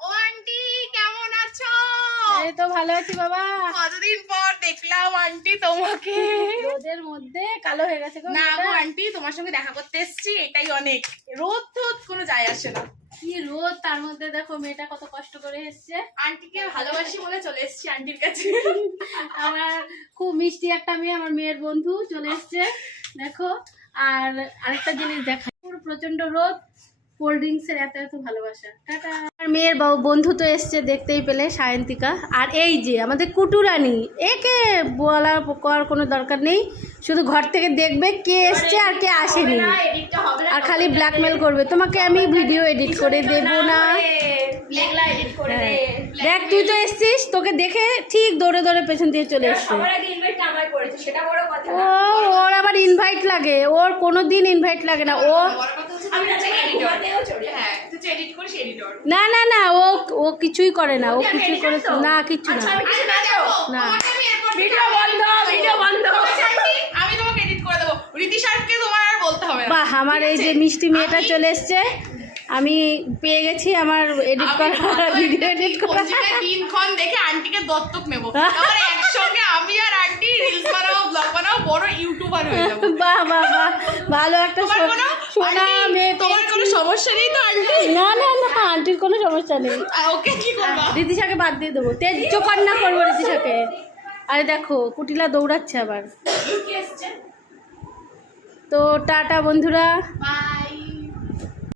ও aunty কেমন আছো? এই তো ভালো আছি বাবা। কতদিন পর দেখলাম আন্টি তোমাকে। রোদের মধ্যে কালো হয়ে গেছে গো না মেয়েটা। গো আন্টি, তোমার সঙ্গে দেখা করতে এসেছি, এটাই অনেক। রোদ টোদ কোনো যায় আসে না। কি রোদ, তার মধ্যে দেখো মেয়েটা কত কষ্ট করে এসছে। আন্টিকে ভালোবাসি বলে চলে এসেছি আন্টির কাছে। আমার খুব মিষ্টি একটা মেয়ে, আমার মেয়ের বন্ধু চলে এসছে দেখো। আর আরেকটা জিনিস দেখা, পুরো প্রচন্ড রোদ, কোল্ড ড্রিঙ্কস এর এত এত ভালোবাসা। টাটা। আমার মেয়ের বন্ধু তো এসছে, দেখতেই পেলে, সায়ন্তিকা। আর এই যে আমাদের কুটুরানি, একে বলার করার কোনো দরকার নেই, শুধু ঘর থেকে দেখবে কে এসছে আর কে আসেনি, আর খালি ব্ল্যাকমেল করবে তোমাকে। আমি ভিডিও এডিট করে দেবো না। দেখ তুই তো এসছিস, তোকে দেখে ঠিক দৌড়ে দৌড়ে পেছন দিয়ে চলে এসছে। ও, ওর আবার ইনভাইট লাগে, ওর কোনোদিন ইনভাইট লাগে না। ও না না না, ও ও কিছুই করে না, ও কিছুই করে না, কিচ্ছু না। না আমি তোমাকে এডিট করে দেবো, রীতি স্যারকে তোমার আর বলতে হবে না। বাহ, আমার এই যে মিষ্টি মেয়েটা চলে এসছে, আমি পেয়ে গেছি আমার এডিট করা ভিডিও এডিট করা। দিনক্ষণ দেখে আন্টিকে দত্তক নেবো, তারপরে একসঙ্গে আমি আর আন্টি রিলস বানাবো, ব্লগ বানাবো, বড় ইউটিউবার হয়ে যাবো। বাহ বাহ বাহ, ভালো একটা সোনা মেয়ে। তোমার কোনো সমস্যা নেই তো আন্টি? না না না, আন্টির কোনো সমস্যা নেই। ওকে কি করবা? রীতিশাকে বাদ দিয়ে দেবো, তেজ কন্যা করবো রীতিশাকে। আরে দেখো কুটিলা দৌড়াচ্ছে আবার। তো টাটা বন্ধুরা।